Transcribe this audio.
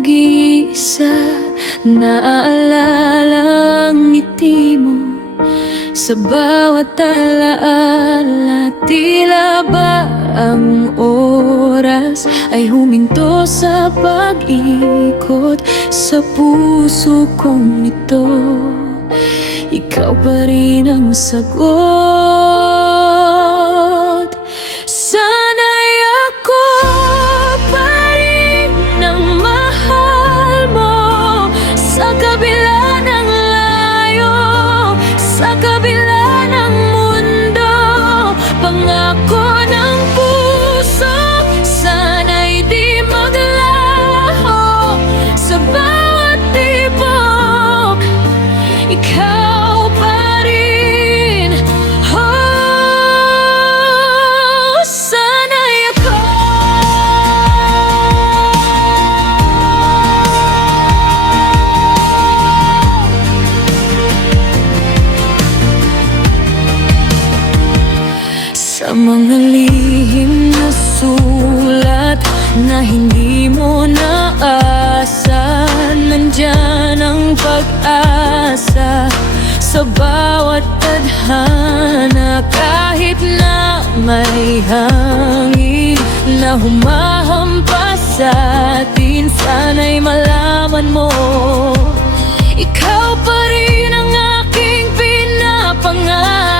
nag-iisa, naaalala ang ngiti mo sa bawat alaala. Tila ba ang oras ay huminto sa pag-ikot sa puso kong ito? Ikaw pa rin ang sagot. Sana'y ako pa rin ang mahal mo sa kabila ng layo, sa kabila ng mundo. Pangako ng puso, sana'y di maglaho sa bawat tibok. Ikaw pa rin, oh, sana'y ako. Sa mga lihim na sulat na hindi mo naasa, nandyan ang pag-asa. Sa bawat tadhana, kahit na may hangin na humahampas sa atin, sana'y malaman mo, ikaw pa rin ang aking pinapangarap.